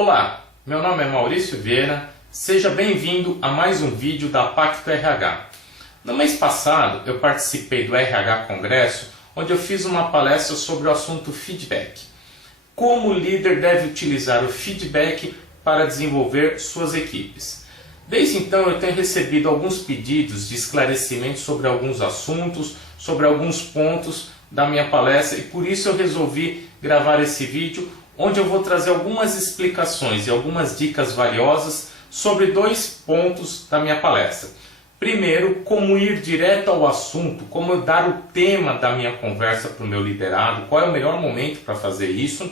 Olá, meu nome é Maurício Vieira, seja bem-vindo a mais um vídeo da Pacto RH. No mês passado eu participei do RH Congresso, onde eu fiz uma palestra sobre o assunto feedback. Como o líder deve utilizar o feedback para desenvolver suas equipes. Desde então eu tenho recebido alguns pedidos de esclarecimento sobre alguns assuntos, sobre alguns pontos da minha palestra e por isso eu resolvi gravar esse vídeo onde eu vou trazer algumas explicações e algumas dicas valiosas sobre dois pontos da minha palestra. Primeiro, como ir direto ao assunto, como eu dar o tema da minha conversa para o meu liderado, qual é o melhor momento para fazer isso.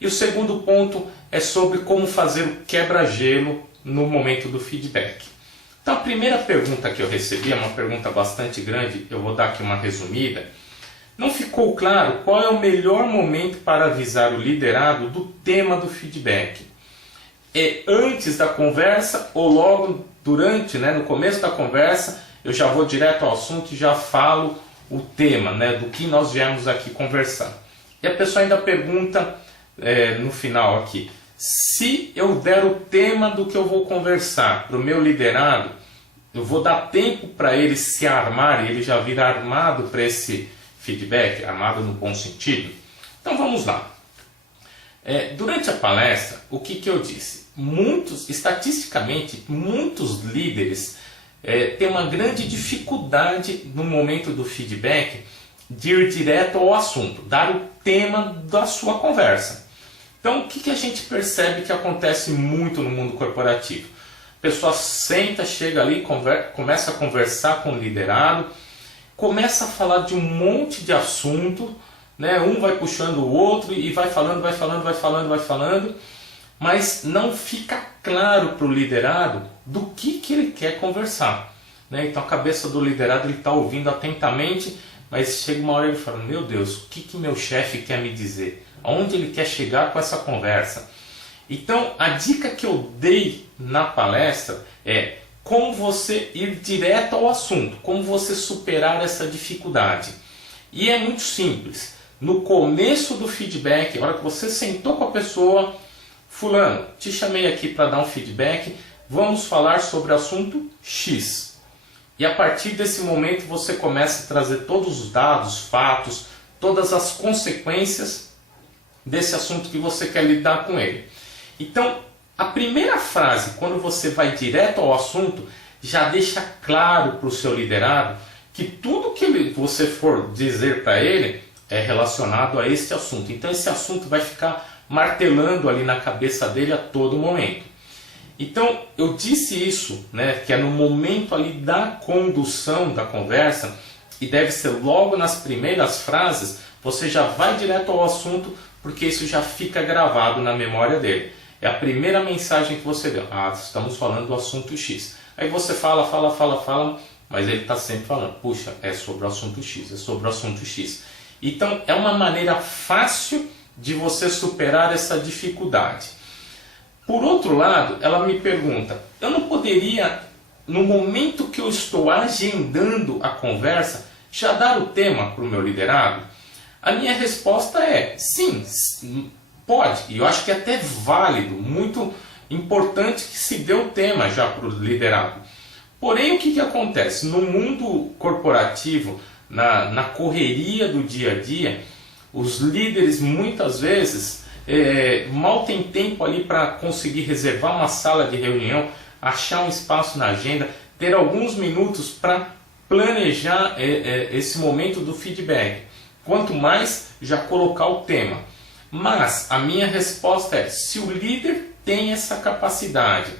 E o segundo ponto é sobre como fazer o quebra-gelo no momento do feedback. Então a primeira pergunta que eu recebi é uma pergunta bastante grande, eu vou dar aqui uma resumida. Não ficou claro qual é o melhor momento para avisar o liderado do tema do feedback. É antes da conversa ou logo durante, no começo da conversa, eu já vou direto ao assunto e já falo o tema, do que nós viemos aqui conversar. E a pessoa ainda pergunta no final aqui, se eu der o tema do que eu vou conversar para o meu liderado, eu vou dar tempo para ele se armar e ele já vir armado para esse feedback, armado no bom sentido? Então vamos lá. Durante a palestra, o que eu disse? Estatisticamente, muitos líderes têm uma grande dificuldade no momento do feedback de ir direto ao assunto, dar o tema da sua conversa. Então o que a gente percebe que acontece muito no mundo corporativo? A pessoa senta, chega ali, começa a conversar com o liderado, começa a falar de um monte de assunto, um vai puxando o outro e vai falando, mas não fica claro para o liderado do que ele quer conversar. Então a cabeça do liderado está ouvindo atentamente, mas chega uma hora ele fala, meu Deus, o que meu chefe quer me dizer? Aonde ele quer chegar com essa conversa? Então a dica que eu dei na palestra é como você ir direto ao assunto, como você superar essa dificuldade. E é muito simples. No começo do feedback, na hora que você sentou com a pessoa, fulano, te chamei aqui para dar um feedback, vamos falar sobre o assunto X. E a partir desse momento você começa a trazer todos os dados, fatos, todas as consequências desse assunto que você quer lidar com ele. Então, a primeira frase, quando você vai direto ao assunto, já deixa claro para o seu liderado que tudo que você for dizer para ele é relacionado a esse assunto. Então esse assunto vai ficar martelando ali na cabeça dele a todo momento. Então eu disse isso, que é no momento ali da condução da conversa, e deve ser logo nas primeiras frases, você já vai direto ao assunto, porque isso já fica gravado na memória dele. É a primeira mensagem que você deu. Estamos falando do assunto X. Aí você fala, mas ele está sempre falando, puxa, é sobre o assunto X, é sobre o assunto X. Então é uma maneira fácil de você superar essa dificuldade. Por outro lado, ela me pergunta, eu não poderia, no momento que eu estou agendando a conversa, já dar o tema para o meu liderado? A minha resposta é sim, pode, e eu acho que é até válido, muito importante que se dê o tema já para o liderado. Porém, o que acontece? No mundo corporativo, na correria do dia a dia, os líderes muitas vezes mal tem tempo ali para conseguir reservar uma sala de reunião, achar um espaço na agenda, ter alguns minutos para planejar esse momento do feedback. Quanto mais já colocar o tema. Mas a minha resposta é, se o líder tem essa capacidade,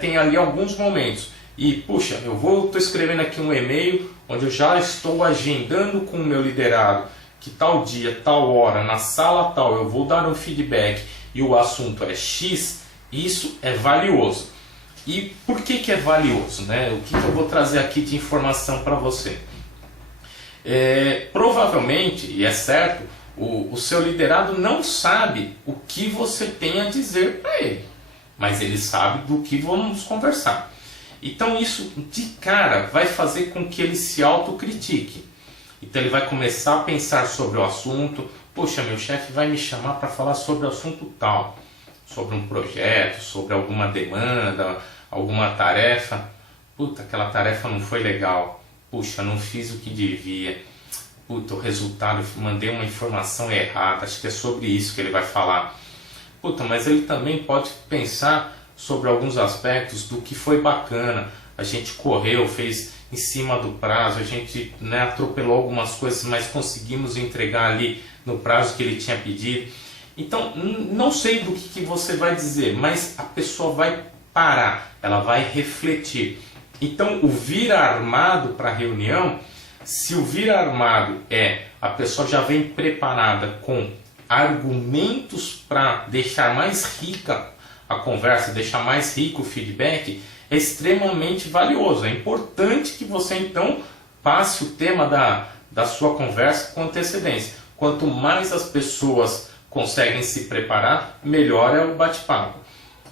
tem ali alguns momentos, e puxa, eu estou escrevendo aqui um e-mail onde eu já estou agendando com o meu liderado que tal dia, tal hora, na sala tal, eu vou dar um feedback e o assunto é X, isso é valioso. E por que é valioso? O que eu vou trazer aqui de informação para você? Provavelmente, e é certo, o seu liderado não sabe o que você tem a dizer para ele, mas ele sabe do que vamos conversar. Então isso de cara vai fazer com que ele se autocritique. Então ele vai começar a pensar sobre o assunto. Poxa, meu chefe vai me chamar para falar sobre o assunto tal, sobre um projeto, sobre alguma demanda, alguma tarefa. Puta, aquela tarefa não foi legal. Puxa, não fiz o que devia. Puta, o resultado, mandei uma informação errada. Acho que é sobre isso que ele vai falar. Puta, mas ele também pode pensar sobre alguns aspectos do que foi bacana. A gente correu, fez em cima do prazo, a gente, né, atropelou algumas coisas, mas conseguimos entregar ali no prazo que ele tinha pedido. Então, não sei do que você vai dizer, mas a pessoa vai parar, ela vai refletir. Então, o vir armado para a reunião, se o vir armado a pessoa já vem preparada com argumentos para deixar mais rica a conversa, deixar mais rico o feedback, é extremamente valioso. É importante que você então passe o tema da sua conversa com antecedência. Quanto mais as pessoas conseguem se preparar, melhor é o bate-papo.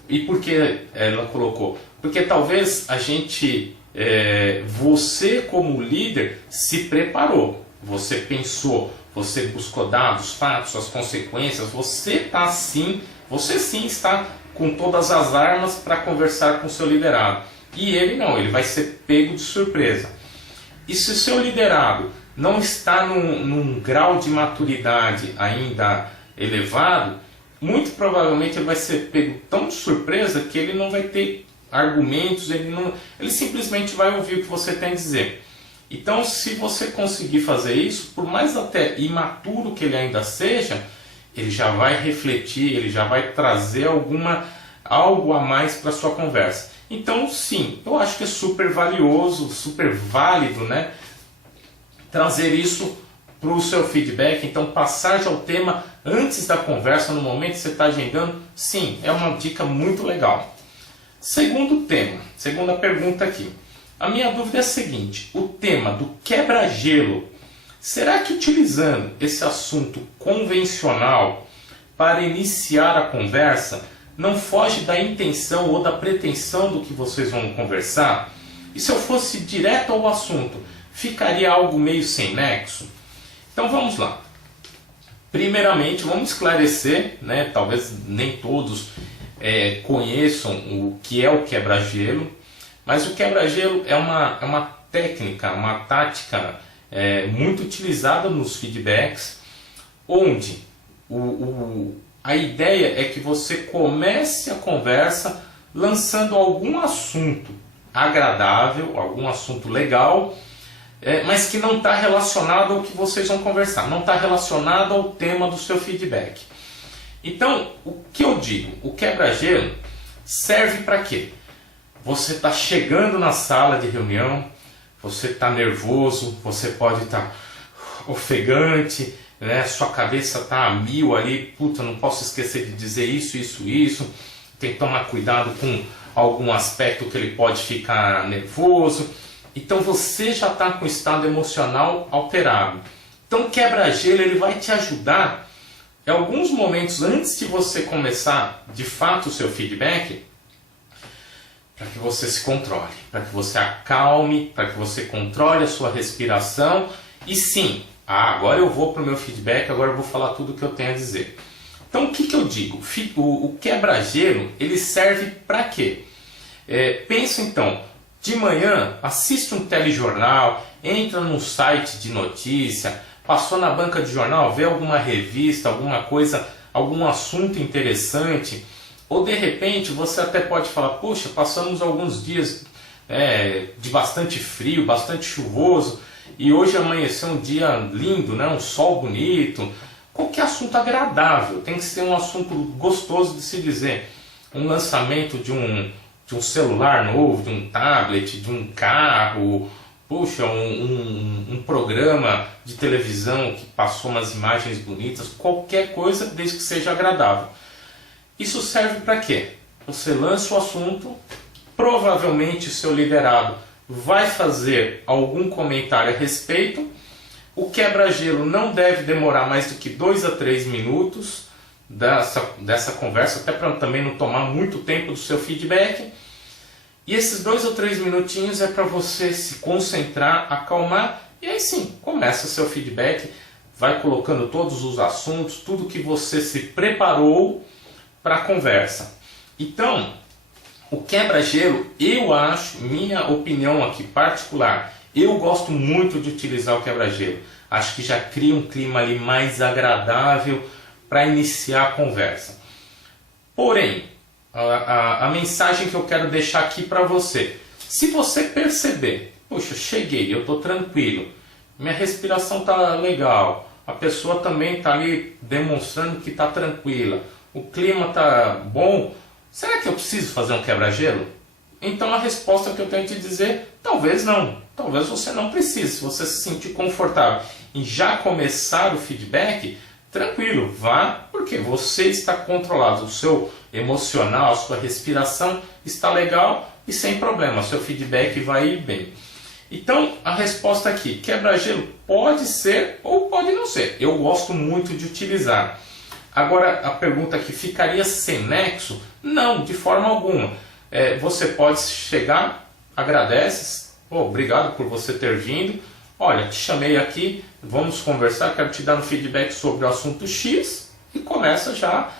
E por que ela colocou? Porque talvez a gente, você como líder se preparou, você pensou, você buscou dados, fatos, as consequências, você sim está com todas as armas para conversar com o seu liderado. E ele não, ele vai ser pego de surpresa. E se o seu liderado não está num grau de maturidade ainda elevado, muito provavelmente ele vai ser pego tão de surpresa que ele não vai ter argumentos, ele simplesmente vai ouvir o que você tem a dizer. Então, se você conseguir fazer isso, por mais até imaturo que ele ainda seja, ele já vai refletir, ele já vai trazer algo a mais para a sua conversa. Então, sim, eu acho que é super valioso, super válido, né, trazer isso para o seu feedback. Então, passar já o tema antes da conversa, no momento que você está agendando, sim, é uma dica muito legal. Segundo tema, segunda pergunta aqui. A minha dúvida é a seguinte: o tema do quebra-gelo, será que utilizando esse assunto convencional para iniciar a conversa não foge da intenção ou da pretensão do que vocês vão conversar? E se eu fosse direto ao assunto, ficaria algo meio sem nexo? Então vamos lá. Primeiramente, vamos esclarecer, né? Talvez nem todos conheçam o que é o quebra-gelo, mas o quebra-gelo é uma técnica, uma tática muito utilizada nos feedbacks, onde a ideia é que você comece a conversa lançando algum assunto agradável, algum assunto legal, mas que não está relacionado ao que vocês vão conversar, não está relacionado ao tema do seu feedback. Então, o que eu digo? O quebra-gelo serve para quê? Você está chegando na sala de reunião, você está nervoso, você pode estar ofegante, né? Sua cabeça está a mil ali, puta, não posso esquecer de dizer isso, tem que tomar cuidado com algum aspecto que ele pode ficar nervoso. Então você já está com o estado emocional alterado. Então o quebra-gelo ele vai te ajudar em alguns momentos antes de você começar de fato o seu feedback, para que você se controle, para que você acalme, para que você controle a sua respiração e sim, agora eu vou para o meu feedback, agora eu vou falar tudo o que eu tenho a dizer. Então o que eu digo? O quebra-gelo ele serve para quê? Pensa então, de manhã assiste um telejornal, entra num site de notícia, passou na banca de jornal, vê alguma revista, alguma coisa, algum assunto interessante, ou de repente você até pode falar, poxa, passamos alguns dias de bastante frio, bastante chuvoso, e hoje amanheceu um dia lindo, né? Um sol bonito. Qualquer assunto agradável, tem que ser um assunto gostoso de se dizer. Um lançamento de um celular novo, de um tablet, de um carro, puxa, um programa de televisão que passou umas imagens bonitas, qualquer coisa desde que seja agradável. Isso serve para quê? Você lança o assunto, provavelmente o seu liderado vai fazer algum comentário a respeito. O quebra-gelo não deve demorar mais do que 2 a 3 minutos dessa conversa, até para também não tomar muito tempo do seu feedback. E esses 2 ou 3 minutinhos é para você se concentrar, acalmar, e aí sim, começa seu feedback, vai colocando todos os assuntos, tudo que você se preparou para a conversa. Então, o quebra-gelo, eu acho, minha opinião aqui particular, eu gosto muito de utilizar o quebra-gelo. Acho que já cria um clima ali mais agradável para iniciar a conversa. Porém, a mensagem que eu quero deixar aqui para você, se você perceber, poxa, cheguei, eu estou tranquilo, minha respiração está legal, a pessoa também está ali demonstrando que está tranquila, o clima está bom, será que eu preciso fazer um quebra-gelo? Então a resposta que eu tenho que te dizer, talvez não. Talvez você não precise. Se você se sentir confortável em já começar o feedback, tranquilo, vá, porque você está controlado. O seu emocional, a sua respiração está legal e sem problema. O seu feedback vai ir bem. Então a resposta aqui, quebra-gelo pode ser ou pode não ser. Eu gosto muito de utilizar. Agora a pergunta aqui, ficaria sem nexo? Não, de forma alguma. Você pode chegar, agradece, obrigado por você ter vindo, olha, te chamei aqui, vamos conversar, quero te dar um feedback sobre o assunto X, e começa já a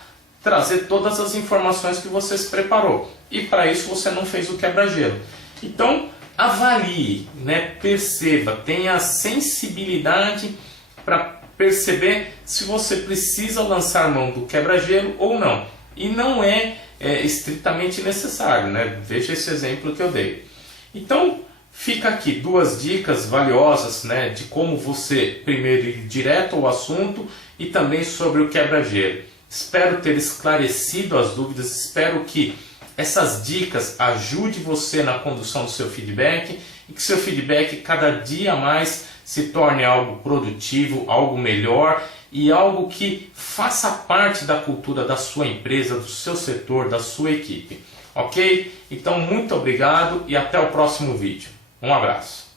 trazer todas as informações que você se preparou. E para isso você não fez o quebra-gelo. Então avalie, né, perceba, tenha sensibilidade para perceber se você precisa lançar mão do quebra-gelo ou não. E não é estritamente necessário, né? Veja esse exemplo que eu dei. Então, fica aqui duas dicas valiosas, né, de como você primeiro ir direto ao assunto e também sobre o quebra-gelo. Espero ter esclarecido as dúvidas, espero que essas dicas ajudem você na condução do seu feedback e que seu feedback cada dia mais se torne algo produtivo, algo melhor e algo que faça parte da cultura da sua empresa, do seu setor, da sua equipe. Ok? Então, muito obrigado e até o próximo vídeo. Um abraço.